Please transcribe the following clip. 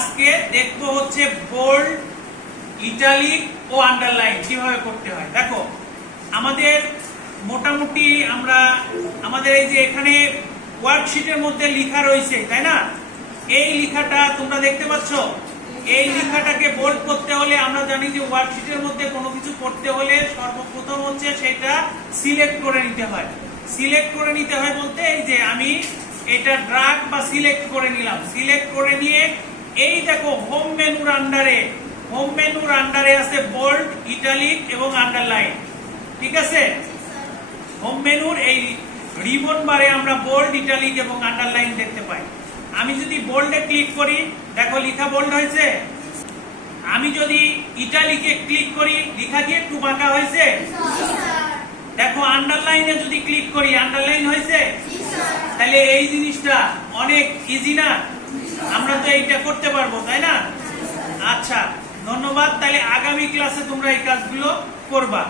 আজকে দেখবো হচ্ছে বোল্ড, ইটালিক ও আন্ডারলাইন কিভাবে করতে হয়। দেখো আমাদের মোটামুটি আমরা আমাদের এই যে এখানে ওয়ার্কশিটের মধ্যে লেখা রয়েছে, তাই না? এই লেখাটা তোমরা দেখতে পাচ্ছ। এই লেখাটাকে বোল্ড করতে হলে আমরা জানি যে ওয়ার্কশিটের মধ্যে কোনো কিছু করতে হলে সর্বপ্রথম হচ্ছে সেটা সিলেক্ট করে নিতে হয়। সিলেক্ট করে নিতে হয় বলতে এই যে আমি এটা ড্রাগ বা সিলেক্ট করে নিলাম। সিলেক্ট করে নিয়ে এই দেখো হোম মেনুর আন্ডারে আছে বোল্ড, ইটালিক এবং আন্ডারলাইন। ঠিক আছে, হোম মেনুর এই রিবন বারে আমরা বোল্ড, ইটালিক এবং আন্ডারলাইন দেখতে পাই। আমি যদি বোল্ডে ক্লিক করি, দেখো লেখা বোল্ড হয়েছে। আমি যদি ইটালিকে ক্লিক করি, লেখা কি একটু বাঁকা হয়েছে? দেখো আন্ডারলাইনে যদি ক্লিক করি, আন্ডারলাইন হয়েছে। তাহলে এই জিনিসটা অনেক ইজি না? আমরা তো এইটা করতে পারবো, তাই না? আচ্ছা, ধন্যবাদ। তাহলে আগামী ক্লাসে তোমরা এই কাজগুলো করবা।